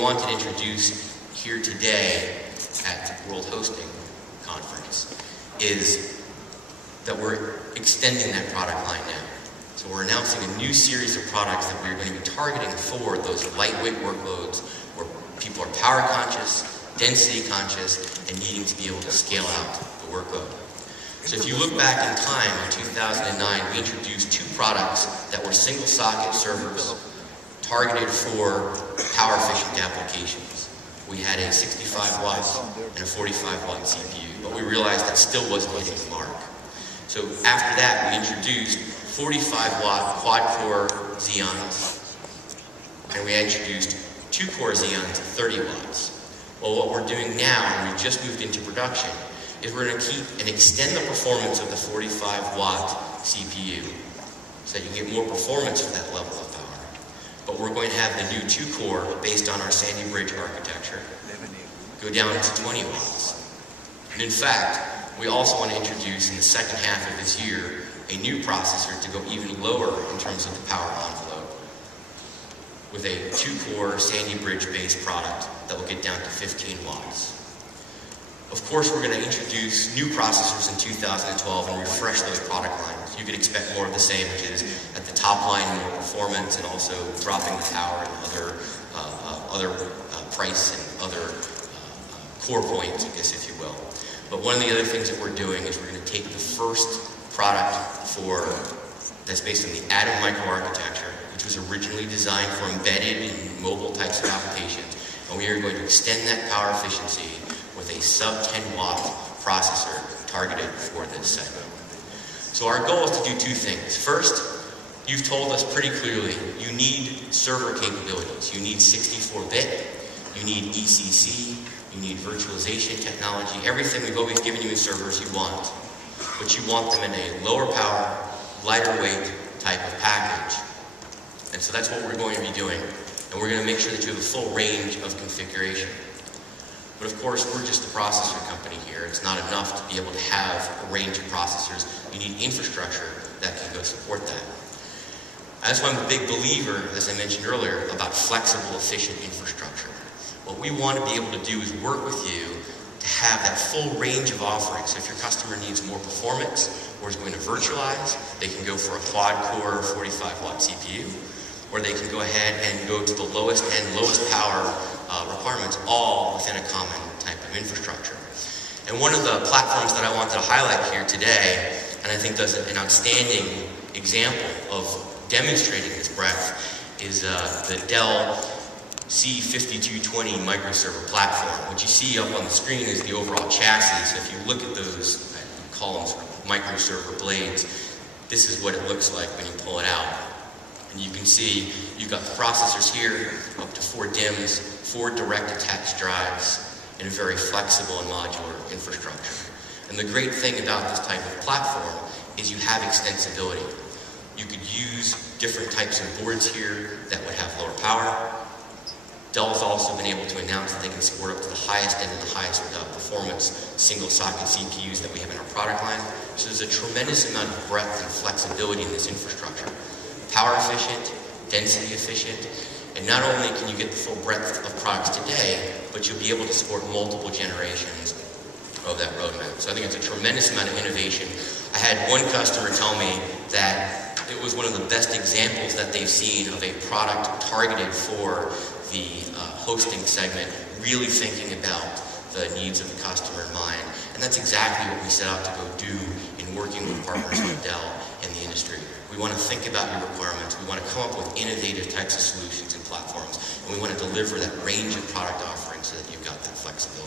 want to introduce here today at World Hosting Conference is that we're extending that product line now. So we're announcing a new series of products that we're going to be targeting for those lightweight workloads where people are power conscious, density conscious, and needing to be able to scale out the workload. So if you look back in time, in 2009, we introduced two products that were single socket servers targeted for power efficient applications. We had a 65 watt and a 45 watt CPU, but we realized that still wasn't hitting the mark. So after that, we introduced 45 watt quad core Xeons, and we introduced 2-core Xeons at 30 watts. Well, what we're doing now, and we've just moved into production, is we're going to keep and extend the performance of the 45 watt CPU so that you can get more performance for that level of power. But we're going to have the new 2-core based on our Sandy Bridge architecture go down to 20 watts. And in fact, we also want to introduce in the second half of this year a new processor to go even lower in terms of the power envelope with a 2-core Sandy Bridge based product that will get down to 15 watts. Of course, we're going to introduce new processors in 2012 and refresh those product lines. You could expect more of the same, which is at the top line more performance and also dropping the power and other price and other core points, I guess, if you will. But one of the other things that we're doing is we're going to take the first product that's based on the Atom microarchitecture, which was originally designed for embedded and mobile types of applications, and we are going to extend that power efficiency with a sub-10 watt processor targeted for this segment. So our goal is to do two things. First, you've told us pretty clearly you need server capabilities. You need 64-bit, you need ECC, you need virtualization technology, everything we've always given you in servers you want. But you want them in a lower power, lighter weight type of package. And so that's what we're going to be doing. And we're going to make sure that you have a full range of configuration. But of course, we're just a processor company here. It's not enough to be able to have a range of processors. You need infrastructure that can go support that. That's why I'm a big believer, as I mentioned earlier, about flexible, efficient infrastructure. What we want to be able to do is work with you to have that full range of offerings. So if your customer needs more performance or is going to virtualize, they can go for a quad-core 45-watt CPU, or they can go ahead and go to the lowest power requirements, all within a common type of infrastructure. And one of the platforms that I wanted to highlight here today, and I think does an outstanding example of demonstrating this breadth, is the Dell C5220 microserver platform. What you see up on the screen is the overall chassis. So if you look at those columns, microserver blades, this is what it looks like when you pull it out. And you can see you've got the processors here, up to 4 DIMMs, 4 direct attached drives, and a very flexible and modular infrastructure. And the great thing about this type of platform is you have extensibility. You could use different types of boards here that would have lower power. Dell's also been able to announce that they can support up to the highest end and the highest performance single socket CPUs that we have in our product line. So there's a tremendous amount of breadth and flexibility in this infrastructure. Power efficient, density efficient, and not only can you get the full breadth of products today, but you'll be able to support multiple generations of that roadmap. So I think it's a tremendous amount of innovation. I had one customer tell me that it was one of the best examples that they've seen of a product targeted for the hosting segment, really thinking about the needs of the customer in mind. And that's exactly what we set out to go do in working with partners like Dell in the industry. We want to think about your requirements. We want to come up with innovative types of solutions and platforms. And we want to deliver that range of product offerings so that you've got that flexibility.